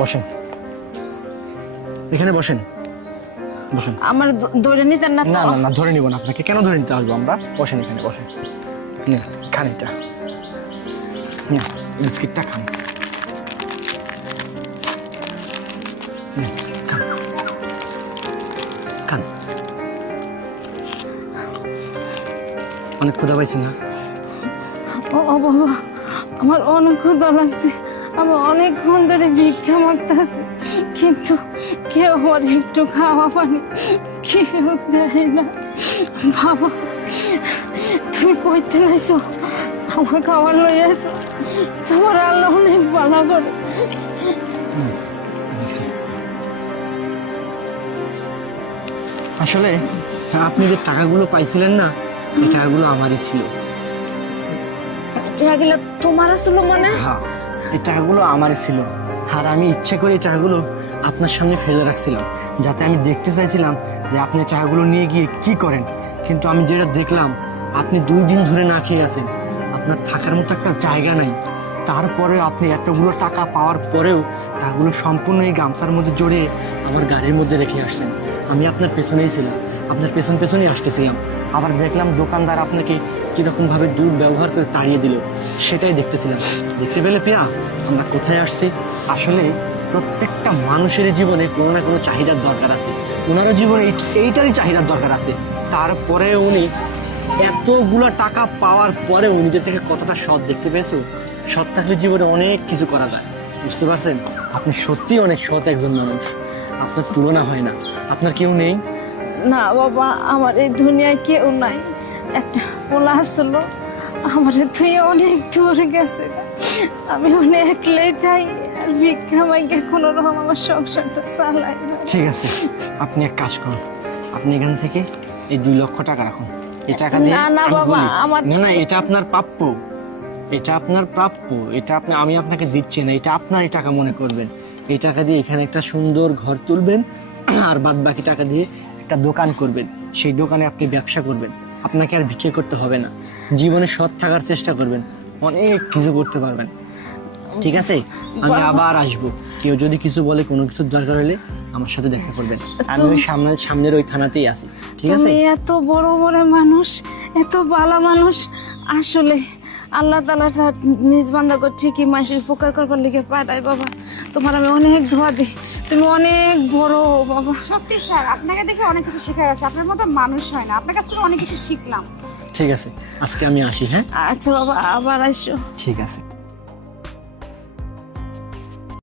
বসেন, এখানে বসেন, বসেন। আমার ধরে নিতেন না তো? না না না, ধরে নিব না আপনাকে। কেন ধরে নিতে আসবো আমরা? বসেন এখানে, বসেন। খান এটা, বিস্কিটটা খান। খান খান। অনেক ক্ষুধা পাইছি না? ও বাবা, আমার অনেক ক্ষুধা লাগছে। আমি অনেকক্ষণ ধরে ভিক্ষা মাগতেছি, কিন্তু কেউ আমার একটু খাওয়া পানি কেউ দেয় না। বাবা, তুমি কইতে নাইছো আমার খাবার লই আছো? তোমার আল্লাহ অনেক ভালো করে। আসলে আপনি যে টাকাগুলো পাইছিলেন না, এই টাকাগুলো আমারই ছিল। টাকাগুলো তোমার আসলো মানে? হ্যাঁ, এই টাকাগুলো আমারই ছিল। আর আমি ইচ্ছে করে এই টাকাগুলো আপনার সামনে ফেলে রাখছিলাম, যাতে আমি দেখতে চাইছিলাম যে আপনি টাকাগুলো নিয়ে গিয়ে কি করেন। কিন্তু আমি যেটা দেখলাম, আপনি 2 দিন ধরে না খেয়ে আছেন, আপনার থাকার মতো একটা জায়গা নাই। তারপরে আপনি এতগুলো টাকা পাওয়ার পরেও টাকাগুলো সম্পূর্ণ এই গামছার মধ্যে জড়িয়ে আমার গাড়ির মধ্যে রেখে আসছেন। আমি আপনার পেছনেই ছিলাম, আপনার পেছনেই আসতেছিলাম। আবার দেখলাম দোকানদার আপনাকে কিরকম ভাবে দুর্ব্যবহার করে তাড়িয়ে দিল, সেটাই দেখতেছিলাম। দেখতে পেলে পিয়া, আমরা কোথায় আসছি? আসলে প্রত্যেকটা মানুষের জীবনে কোনো না কোনো চাহিদার দরকার আছে। ওনারও জীবনে এইটারই চাহিদার দরকার আছে। তারপরে উনি এতগুলো টাকা পাওয়ার পরে উনি যে থেকে কতটা সৎ, দেখতে পেয়েছো? সৎ থাকলে জীবনে অনেক কিছু করা যায়, বুঝতে পারছেন? আপনি সত্যি অনেক সৎ একজন মানুষ, আপনার তুলনা হয় না। আপনার কেউ নেই? না বাবা, আমার এই দুনিয়ায় কেউ নাই। একটা পোলা আসলো, আমার তুই অনেক দূর গেছে। আমি অনেক একলাই তাই আর ভিক্ষা মাইকে কোনো রকম আমার সংসারটা চালাই না। ঠিক আছে, আপনি এক কাজ করুন, আপনি এখান থেকে এই 2 লক্ষ টাকা রাখুন। এই টাকা দিয়ে না না আমি বাবা, বলি, আমার না না, এটা আপনার প্রাপ্য, এটা আপনার প্রাপ্য। এটা আমি আপনাকে দিচ্ছি না, এটা আপনার এই টাকা মনে করবেন। এই টাকা দিয়ে এখানে একটা সুন্দর ঘর তুলবেন, আর বাদ বাকি টাকা দিয়ে একটা দোকান করবেন। সেই দোকানে আপনি ব্যবসা করবেন, আপনাকে আর ভিক্ষে করতে হবে না। জীবনে সৎ থাকার চেষ্টা করবেন, অনেক কিছু করতে পারবেন। ঠিক আছে, আমি আবার আসবো। কেউ যদি কিছু বলে, কোনো কিছু দরকার হলে আমার সাথে দেখা করবেন। আমি ওই সামনের ওই থানাতেই আছি। ঠিক আছে? তুমি এত বড় বড় মানুষ, এত ভালো মানুষ, আসলে আল্লাহ তাআলা তার নিজ বান্দাকে ঠিকই মাসের উপকার করবার লিগে পাঠায়। বাবা, তোমার আমি অনেক দোয়া দিই, তুমি অনেক বড় বাবা। সত্যি স্যার, আপনাকে দেখে অনেক কিছু শেখার আছে। আপনার মতো মানুষ হয় না, আপনার কাছ থেকে অনেক কিছু শিখলাম। ঠিক আছে, আজকে আমি আসি। হ্যাঁ, আচ্ছা বাবা, আবার আসো। ঠিক আছে।